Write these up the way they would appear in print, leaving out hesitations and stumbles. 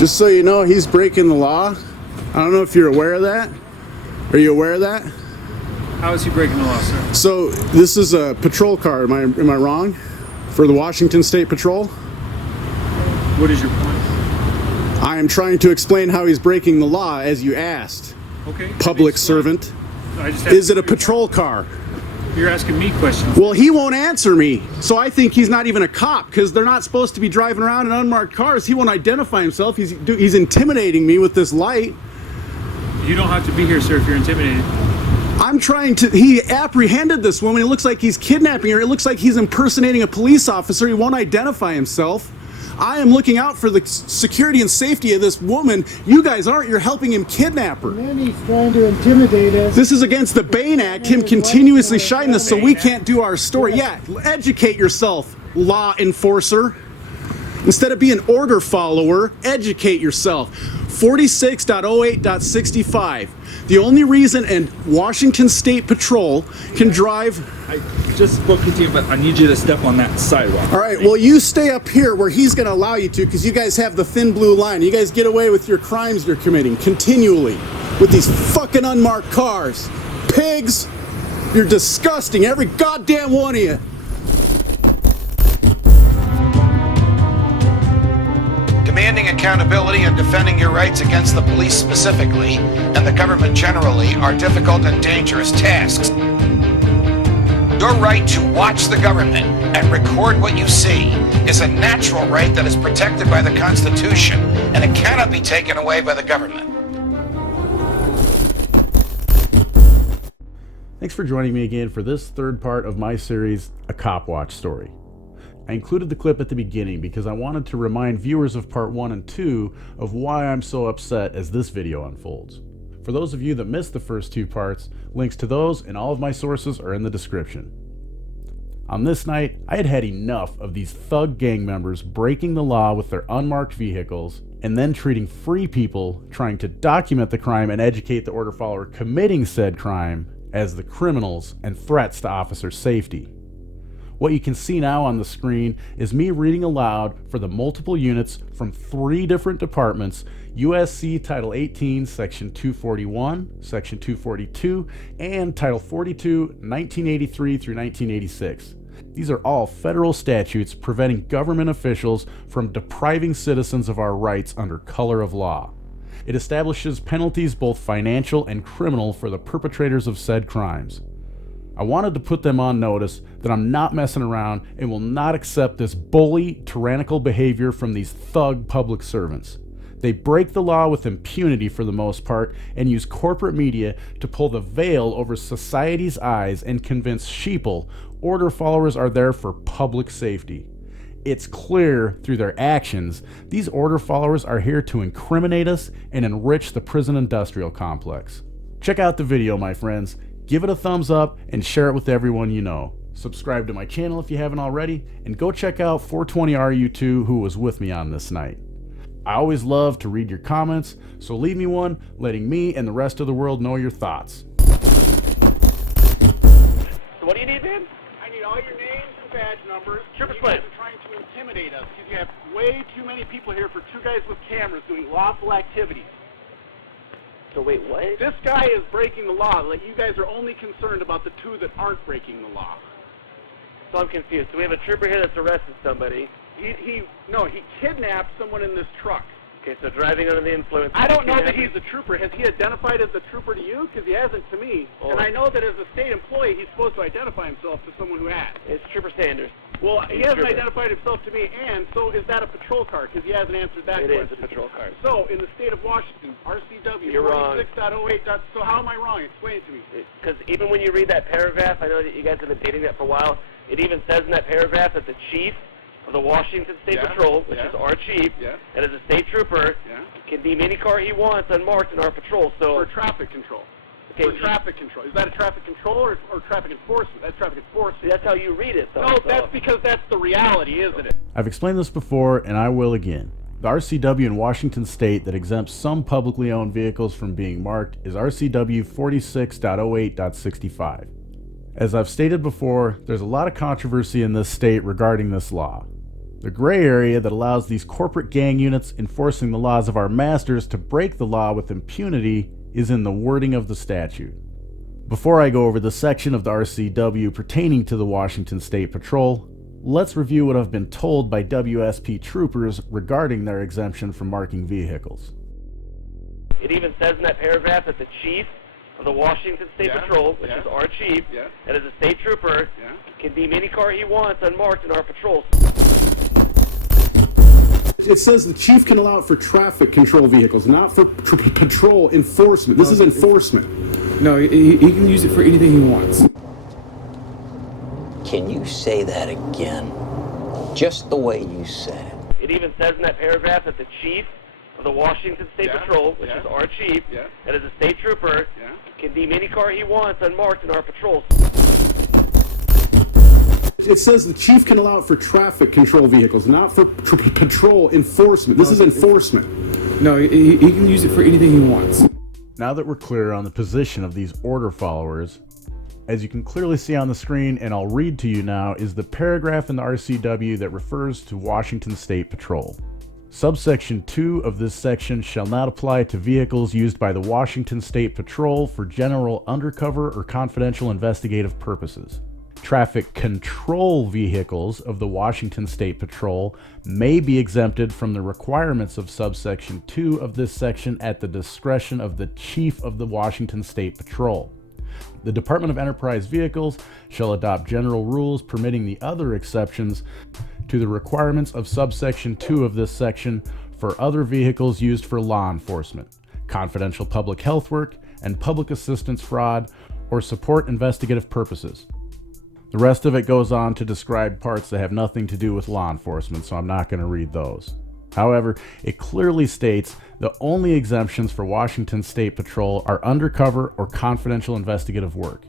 Just so you know, he's breaking the law. I don't know if you're aware of that. Are you aware of that? How is he breaking the law, sir? So this is a patrol car. Am I wrong? For the Washington State Patrol? What is your point? I am trying to explain how he's breaking the law, as you asked. Okay. Public servant. Is it a patrol car? You're asking me questions. Well, he won't answer me. So I think he's not even a cop, because they're not supposed to be driving around in unmarked cars. He won't identify himself. He's intimidating me with this light. You don't have to be here, sir, if you're intimidated. I'm trying to... He apprehended this woman. It looks like he's kidnapping her. It looks like he's impersonating a police officer. He won't identify himself. I am looking out for the security and safety of this woman. You guys aren't. You're helping him kidnap her. And then he's trying to intimidate us. This is against the Bain Act, him continuously shining this so we can't do our story. Yeah, educate yourself, law enforcer. Instead of being an order follower, educate yourself. 46.08.65. The only reason a Washington State Patrol can drive... I just spoke to you, but I need you to step on that sidewalk. All right, well, you stay up here where he's going to allow you to, because you guys have the thin blue line. You guys get away with your crimes you're committing continually with these fucking unmarked cars. Pigs, you're disgusting, every goddamn one of you. Demanding accountability and defending your rights against the police specifically, and the government generally, are difficult and dangerous tasks. Your right to watch the government and record what you see is a natural right that is protected by the Constitution, and it cannot be taken away by the government. Thanks for joining me again for this third part of my series, A Copwatch Story. I included the clip at the beginning because I wanted to remind viewers of part 1 and 2 of why I'm so upset as this video unfolds. For those of you that missed the first 2 parts, links to those and all of my sources are in the description. On this night, I had had enough of these thug gang members breaking the law with their unmarked vehicles and then treating free people trying to document the crime and educate the order follower committing said crime as the criminals and threats to officer safety. What you can see now on the screen is me reading aloud for the multiple units from 3 different departments, USC Title 18, Section 241, Section 242, and Title 42, 1983 through 1986. These are all federal statutes preventing government officials from depriving citizens of our rights under color of law. It establishes penalties both financial and criminal for the perpetrators of said crimes. I wanted to put them on notice that I'm not messing around and will not accept this bully, tyrannical behavior from these thug public servants. They break the law with impunity for the most part and use corporate media to pull the veil over society's eyes and convince sheeple order followers are there for public safety. It's clear through their actions, these order followers are here to incriminate us and enrich the prison industrial complex. Check out the video, my friends. Give it a thumbs up and share it with everyone you know. Subscribe to my channel if you haven't already, and go check out 420RU2 who was with me on this night. I always love to read your comments, so leave me one, letting me and the rest of the world know your thoughts. So what do you need, man? I need all your names and badge numbers. Trooper You guys Split. are trying to intimidate us because you have way too many people here for 2 guys with cameras doing lawful activities. So wait, what? This guy is breaking the law. Like, you guys are only concerned about the 2 that aren't breaking the law. So I'm confused. So we have a trooper here that's arrested somebody. He kidnapped someone in this truck. Okay, so driving under the influence. I don't know that he's a trooper. Has he identified as a trooper to you? Because he hasn't to me. Oh. And I know that as a state employee, he's supposed to identify himself to someone who has. It's Trooper Sanders. Well, he hasn't trooper. identified himself to me, and so is that a patrol car? Because he hasn't answered that It question. is a patrol car. So, in the state of Washington, RCW You're wrong. 46.08. So how am I wrong? Explain it to me. Because even when you read that paragraph, I know that you guys have been dating that for a while, it even says in that paragraph that the chief of the Washington State Patrol, which is our chief, and as a state trooper, can deem any car he wants unmarked in our patrol. So For traffic control. Okay, For traffic control. Is that a traffic control or traffic enforcement? That's traffic enforcement. that's how you read it, though. No, so. that's because that's the reality, isn't it? I've explained this before, and I will again. The RCW in Washington State that exempts some publicly owned vehicles from being marked is RCW 46.08.65. As I've stated before, there's a lot of controversy in this state regarding this law. The gray area that allows these corporate gang units enforcing the laws of our masters to break the law with impunity is in the wording of the statute. Before I go over the section of the RCW pertaining to the Washington State Patrol, let's review what I've been told by WSP troopers regarding their exemption from marking vehicles. It even says in that paragraph that the chief of the Washington State Patrol, which is our chief, and is a state trooper, can deem any car he wants unmarked in our patrols. It says the chief can allow it for traffic control vehicles, not for patrol enforcement. This is enforcement. No, he can use it for anything he wants. Can you say that again? Just the way you said it. It even says in that paragraph that the chief of the Washington State Patrol, which is our chief, and is a state trooper, can deem any car he wants unmarked in our patrols. It says the chief can allow it for traffic control vehicles, not for patrol enforcement. This is enforcement. No, he can use it for anything he wants. Now that we're clear on the position of these order followers, as you can clearly see on the screen, and I'll read to you now, is the paragraph in the RCW that refers to Washington State Patrol. Subsection 2 of this section shall not apply to vehicles used by the Washington State Patrol for general undercover or confidential investigative purposes. Traffic control vehicles of the Washington State Patrol may be exempted from the requirements of subsection 2 of this section at the discretion of the Chief of the Washington State Patrol. The Department of Enterprise Vehicles shall adopt general rules permitting the other exceptions to the requirements of subsection 2 of this section for other vehicles used for law enforcement, confidential public health work, and public assistance fraud or support investigative purposes. The rest of it goes on to describe parts that have nothing to do with law enforcement, so I'm not going to read those. However, it clearly states the only exemptions for Washington State Patrol are undercover or confidential investigative work.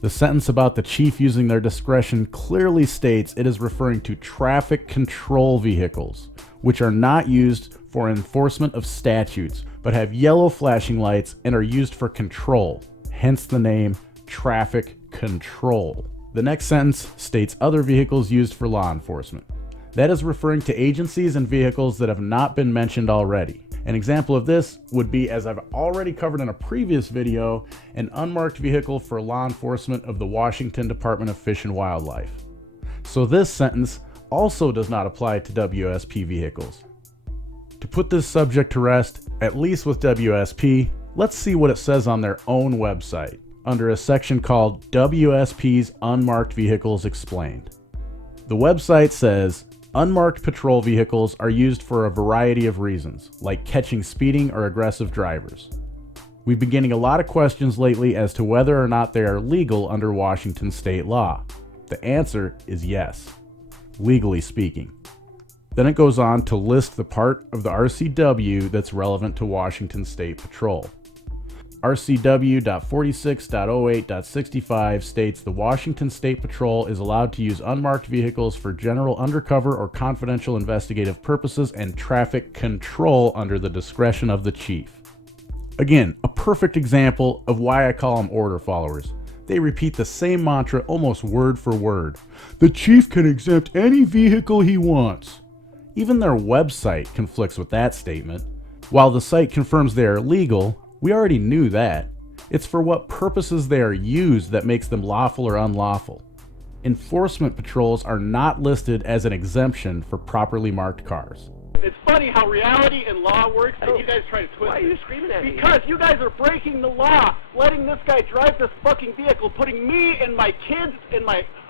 The sentence about the chief using their discretion clearly states it is referring to traffic control vehicles, which are not used for enforcement of statutes, but have yellow flashing lights and are used for control, hence the name traffic control. The next sentence states other vehicles used for law enforcement. That is referring to agencies and vehicles that have not been mentioned already. An example of this would be, as I've already covered in a previous video, an unmarked vehicle for law enforcement of the Washington Department of Fish and Wildlife. So this sentence also does not apply to WSP vehicles. To put this subject to rest, at least with WSP, let's see what it says on their own website, under a section called WSP's Unmarked Vehicles Explained. The website says, unmarked patrol vehicles are used for a variety of reasons, like catching speeding or aggressive drivers. We've been getting a lot of questions lately as to whether or not they are legal under Washington state law. The answer is yes, legally speaking. Then it goes on to list the part of the RCW that's relevant to Washington State Patrol. RCW.46.08.65 states the Washington State Patrol is allowed to use unmarked vehicles for general undercover or confidential investigative purposes and traffic control under the discretion of the chief. Again, a perfect example of why I call them order followers. They repeat the same mantra almost word for word. The chief can exempt any vehicle he wants. Even their website conflicts with that statement. While the site confirms they are legal, we already knew that. It's for what purposes they are used that makes them lawful or unlawful. Enforcement patrols are not listed as an exemption for properly marked cars. It's funny how reality and law works, and you guys try to twist it. Why are you screaming at me? Because you guys are breaking the law, letting this guy drive this fucking vehicle, putting me and my kids and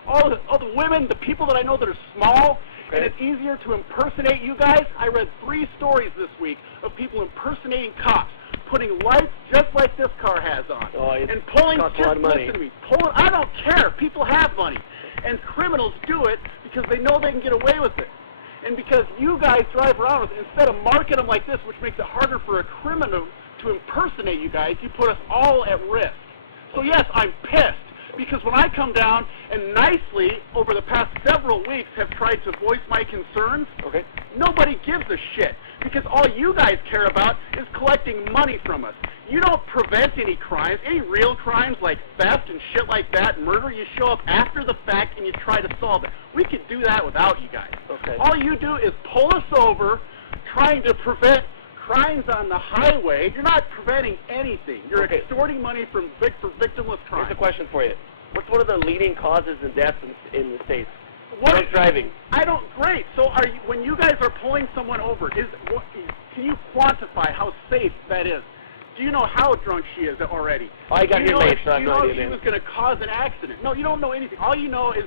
all the women, the people that I know that are small, and it's easier to impersonate you guys. I read 3 stories this week of people impersonating cops, putting lights just like this car has on, and pulling, just listen to me, I don't care, people have money, and criminals do it because they know they can get away with it, and because you guys drive around with, instead of marking them like this, which makes it harder for a criminal to impersonate you guys, you put us all at risk. So yes, I'm pissed, because when I come down and nicely, over the past several weeks, have tried to voice my concerns, nobody gives a shit. Because all you guys care about is collecting money from us. You don't prevent any crimes, any real crimes like theft and shit like that, murder. You show up after the fact and you try to solve it. We could do that without you guys. Okay. All you do is pull us over, trying to prevent crimes on the highway. You're not preventing anything. You're extorting money for victimless crimes. Here's a question for you. What's one of the leading causes in deaths in the States? What driving? Great. So when you guys are pulling someone over, can you quantify how safe that is? Do you know how drunk she is already? I got here late, so I have no idea. Do you know if she was going to cause an accident? No, you don't know anything. All you know is...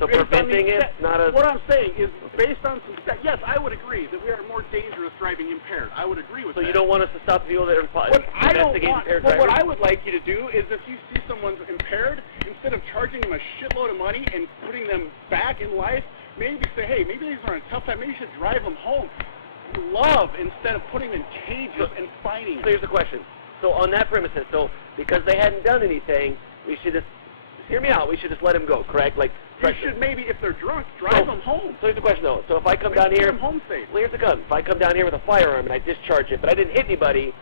So preventing it, not a... What I'm saying is, based on some stats, yes, I would agree that we are more dangerous driving impaired. I would agree with that. So you don't want us to stop the people that are investigating impaired drivers? What I would like you to do is, if you see someone's impaired, instead of charging them a shitload of money and putting them back in life, maybe say, hey, maybe these are in a tough time, maybe you should drive them home. Love instead of putting them in cages and fining them. So here's the question. So on that premise, so because they hadn't done anything, we should just, hear me out, we should just let them go, correct? Like, you should maybe, if they're drunk, drive them home. So here's the question, though. So if I come down here, home safe. Well, here's the gun. If I come down here with a firearm and I discharge it, but I didn't hit anybody,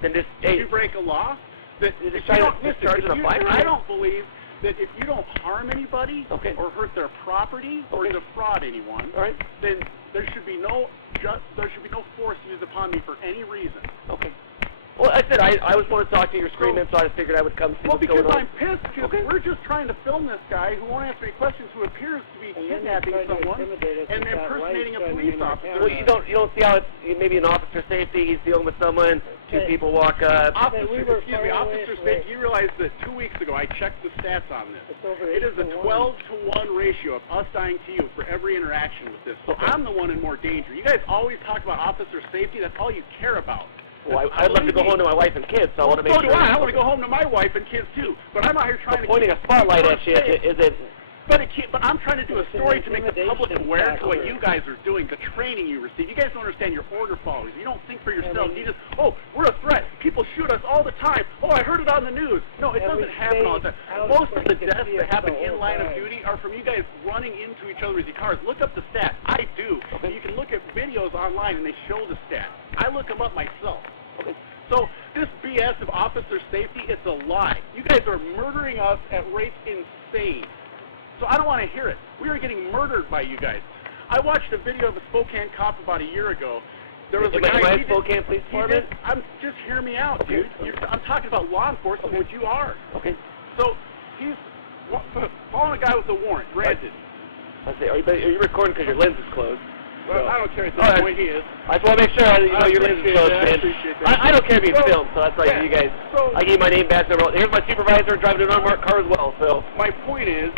then just, Did you break a law? That discharging a firearm? I don't believe that if you don't harm anybody or hurt their property or defraud anyone, then there should be no force used upon me for any reason. Okay. Well, I said I was going to talk to you. You're screaming, so I figured I would come see what's going on. Well, because I'm pissed, because we're just trying to film this guy who won't answer any questions, who appears to be kidnapping someone and impersonating a police officer. Well, you don't see how it's maybe an officer safety. He's dealing with someone. Two people walk up. Officer safety. You realize that 2 weeks ago I checked the stats on this. It is a 12-to-1 ratio of us dying to you for every interaction with this. So I'm the one in more danger. You guys always talk about officer safety. That's all you care about. Well, I'd love to go home to my wife and kids, so I want to make sure. So do I. I want to go home to my wife and kids too. But I'm out here trying to pointing a spotlight at you. Is it? But I'm trying to do a story to make the public aware of what you guys are doing, the training you receive. You guys don't understand your order followers. You don't think for yourselves. You just, we're a threat. People shoot us all the time. I heard it on the news. No, it doesn't happen all the time. Most of the deaths that happen in line of duty are from you guys running into each other with your cars. Look up the stats. I do. You can look at videos online and they show the stats. I look them up myself. So this BS of officer safety, it's a lie. You guys are murdering us at rates insane. So I don't want to hear it. We are getting murdered by you guys. I watched a video of a Spokane cop about a year ago. There was a guy. Spokane Police Department? Just hear me out, dude. I'm talking about law enforcement, which you are. Okay. So he's following a guy with a warrant, granted. I say, are you recording because your lens is closed? Well, I don't care at this point he is. I just want to make sure your lens is closed, man. I don't care being filmed, so that's like you guys. I gave my name back. Here's my supervisor driving an unmarked car as well. So my point is,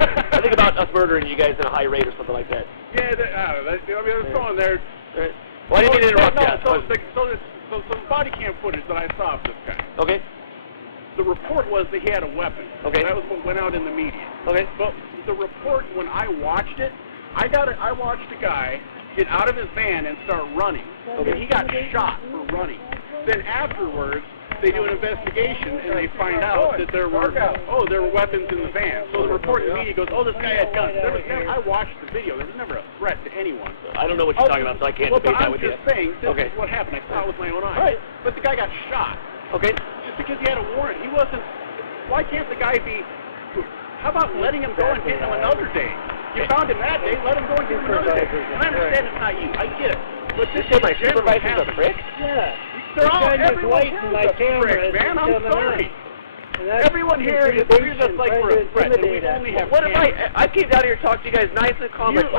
I think about us murdering you guys at a high rate or something like that. Yeah, I was going there. Well, I didn't mean to interrupt you. So the body cam footage that I saw of this guy. Okay. The report was that he had a weapon. Okay. That was what went out in the media. Okay. But the report, when I watched it, I watched a guy get out of his van and start running. Okay. And he got shot for running. Then afterwards, they do an investigation and they find out that there were weapons in the van. So the report in the media goes, this guy had guns. I watched the video. There was never a threat to anyone. I don't know what you're talking about, so I can't debate that with you. I'm just saying, this is what happened. I saw it with my own eyes. Right. But the guy got shot. Okay. Just because he had a warrant. He wasn't... Why can't the guy be... How about letting him go and getting him another day? You found him that day, let him go and get him another day. And I understand it's not you. I get it. But this is my supervisor's a prick? Yeah. They're all... Everyone here's a prick, man. I'm sorry. Everyone here is treating us like we're a threat, and we only have... What if I came down here to talk to you guys nice and calm. You have.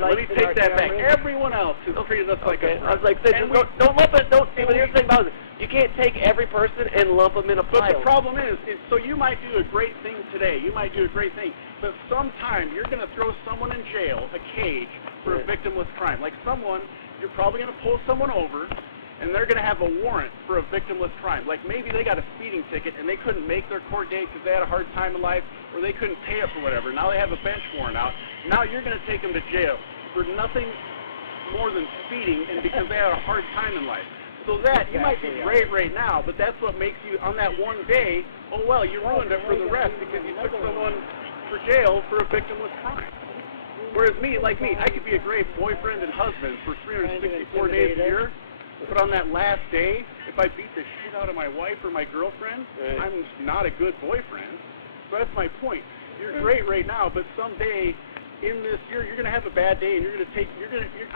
Let me take that back. Everyone else has treated us like a threat. I was like, don't lump it. Don't see what here's the thing about it. You can't take every person and lump them in a pile. But the problem is, so you might do a great thing today. You might do a great thing. But sometime you're going to throw someone in jail, a cage, for a victimless crime. Like you're probably going to pull someone over, and they're going to have a warrant for a victimless crime. Like maybe they got a speeding ticket and they couldn't make their court date because they had a hard time in life, or they couldn't pay it for whatever. Now they have a bench warrant out. Now you're going to take them to jail for nothing more than speeding, and because they had a hard time in life. So that, you might be great right now, but that's what makes you, on that one day, you ruined it for the rest because you took someone for jail for a victimless crime. Whereas like me, I could be a great boyfriend and husband for 364 days a year, but on that last day, if I beat the shit out of my wife or my girlfriend, I'm not a good boyfriend. So that's my point. You're great right now, but someday in this year, you're gonna have a bad day, and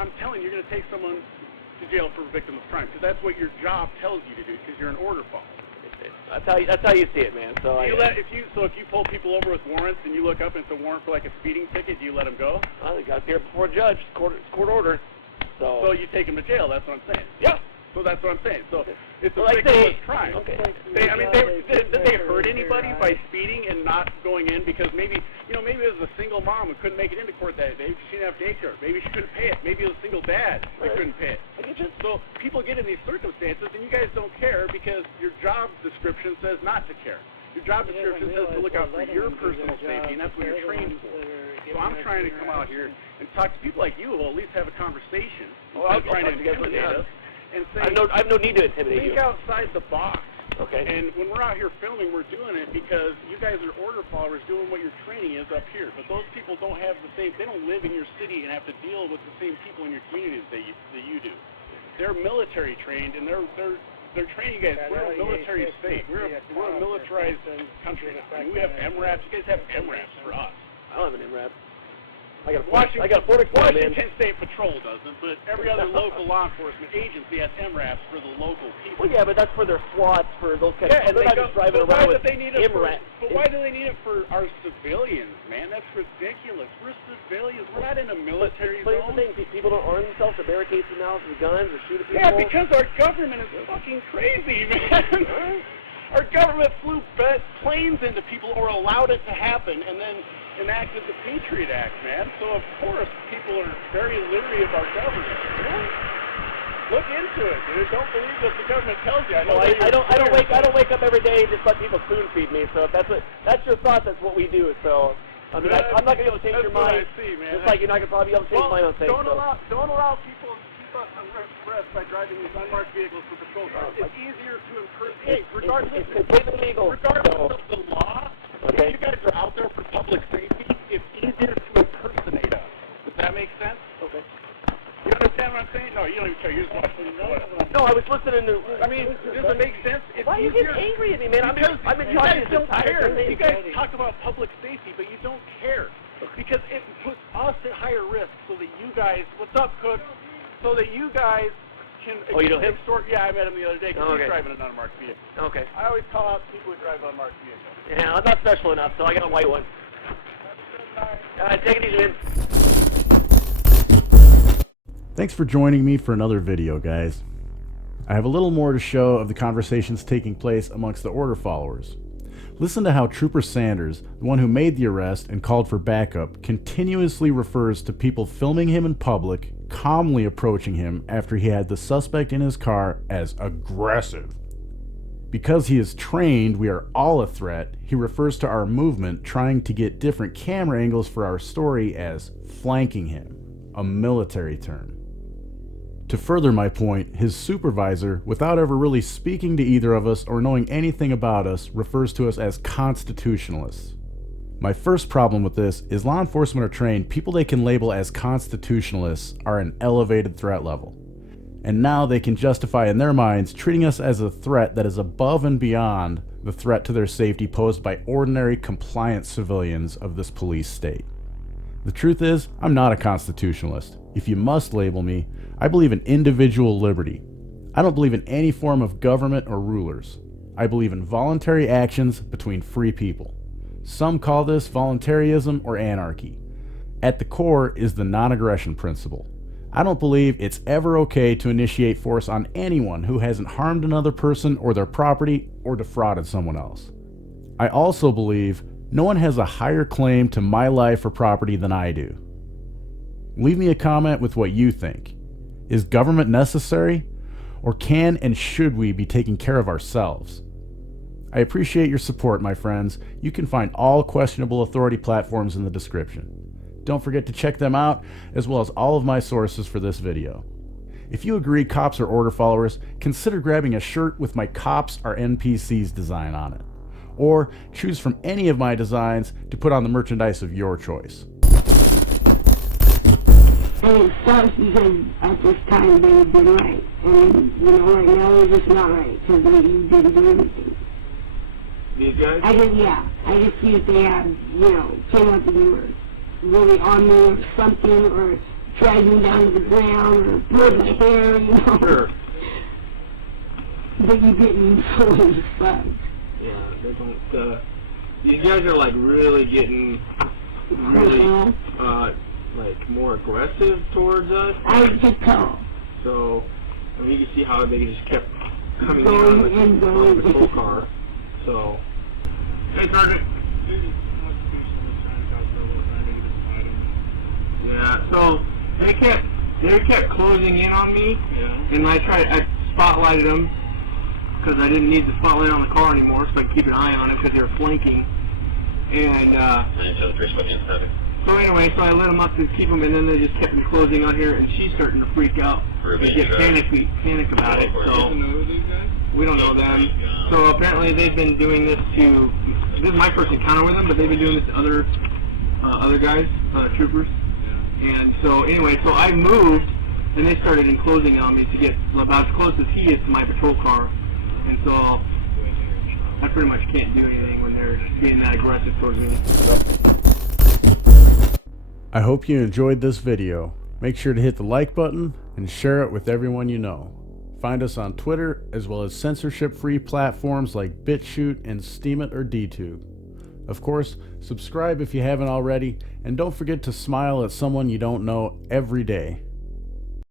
I'm telling you, you're gonna take someone to jail for victimless crime, because that's what your job tells you to do, because you're an order follower. That's how you see it, man. So if you pull people over with warrants and you look up and it's a warrant for like a speeding ticket, do you let them go? Well, they got to appear before a judge, court order. So you take them to jail. That's what I'm saying. Yeah. So that's what I'm saying. So it's a like victimless crime. Okay. Did they hurt anybody by speeding and not going in? Because maybe it was a single mom who couldn't make it into court that day. She didn't have daycare. Maybe she couldn't pay it. Maybe it was a single dad that couldn't pay it. So people get in these circumstances, and you guys don't care because your job description says not to care. Your job description says to look out for your personal safety, and that's what you're trained for. So I'm trying to come out here and talk to people like you who will at least have a conversation. Well, I'm trying to intimidate us. And say, I have no need to intimidate you. Think outside the box. Okay. And when we're out here filming, we're doing it because you guys are order followers doing what your training is up here. But those people don't have the same, they don't live in your city and have to deal with the same people in your communities that you do. They're military trained, and they're training you guys. We're a military state. We're a militarized country now. I mean, we have MRAPs. You guys have MRAPs for us. I don't have an MRAP. I got a Washington State Patrol doesn't, but every other local law enforcement agency has MRAPs for the local people. Well, yeah, but that's for their SWATs, for those kinds of. And they're not just driving around with MRAP. But why do they need it for our civilians, man? That's ridiculous. We're civilians. We're not in a military zone. But here's the thing: people don't arm themselves to barricade themselves with guns or shoot at people. Yeah, because our government is fucking crazy, man. Our government flew planes into people or allowed it to happen, and then enacted the Patriot Act, man. So of course people are very leery of our government. Look into it, dude. Don't believe what the government tells you. I don't wake up every day and just let people spoon feed me. So if that's your thought, that's what we do. So I mean, I'm not gonna be able to change your mind. Just like you're not gonna probably be able to change mine on things. Don't allow people to keep us on arrest by driving these unmarked vehicles for patrol cars. It's easier to impersonate, regardless. It's completely legal. Regardless of the law. Okay. If you guys are out there for public safety, it's easier to impersonate us. Does that make sense? Okay. You understand what I'm saying? No, you don't even care. You're just watching. No, I was listening to. I mean, does it make sense? It's why are you getting angry at me, man? I've been you talking guys this don't entire care. thing. You guys talk about public safety, but you don't care because it puts us at higher risk. So that you guys, what's up, Cook? So that you guys can. Oh, you know him? Yeah, I met him the other day because he's driving an unmarked vehicle. Okay. I always call out people who drive unmarked vehicles. Yeah, I'm not special enough, so I got a white one. Take it easy, man. Thanks for joining me for another video, guys. I have a little more to show of the conversations taking place amongst the order followers. Listen to how Trooper Sanders, the one who made the arrest and called for backup, continuously refers to people filming him in public, calmly approaching him after he had the suspect in his car as aggressive. Because he is trained, we are all a threat, he refers to our movement trying to get different camera angles for our story as flanking him, a military term. To further my point, his supervisor, without ever really speaking to either of us or knowing anything about us, refers to us as constitutionalists. My first problem with this is law enforcement are trained people they can label as constitutionalists are an elevated threat level. And now they can justify in their minds treating us as a threat that is above and beyond the threat to their safety posed by ordinary compliant civilians of this police state. The truth is, I'm not a constitutionalist. If you must label me, I believe in individual liberty. I don't believe in any form of government or rulers. I believe in voluntary actions between free people. Some call this voluntarism or anarchy. At the core is the non-aggression principle. I don't believe it's ever okay to initiate force on anyone who hasn't harmed another person or their property or defrauded someone else. I also believe no one has a higher claim to my life or property than I do. Leave me a comment with what you think. Is government necessary? Or can and should we be taking care of ourselves? I appreciate your support, my friends. You can find all questionable authority platforms in the description. Don't forget to check them out, as well as all of my sources for this video. If you agree cops are order followers, consider grabbing a shirt with my Cops Are NPCs design on it. Or choose from any of my designs to put on the merchandise of your choice. And it sucks because at this time they have been right. And, you know, right now they're just not right because they didn't do anything. These guys? I just see if they have, you know, came up to you or really on me or something or drag me down to the ground or pull my hair, you know. Sure. But you didn't fully fuck. Yeah, they don't, these guys are like really getting really, like more aggressive towards us. I could tell. So, I mean, you can see how they just kept coming in on the patrol car. So, hey, Sergeant. Yeah, so they kept closing in on me, and I spotlighted them because I didn't need the spotlight on the car anymore, so I could keep an eye on it because they were flanking. And so anyway, so I let them up to keep them, and then they just kept closing on here, and she's starting to freak out. They get panic about it. So we don't know them. So apparently they've been doing this to. This is my first encounter with them, but they've been doing this to other guys, troopers. And so anyway, so I moved, and they started enclosing on me to get about as close as he is to my patrol car. And so I pretty much can't do anything when they're being that aggressive towards me. I hope you enjoyed this video. Make sure to hit the like button and share it with everyone you know. Find us on Twitter as well as censorship-free platforms like BitChute and Steemit or DTube. Of course, subscribe if you haven't already, and don't forget to smile at someone you don't know every day.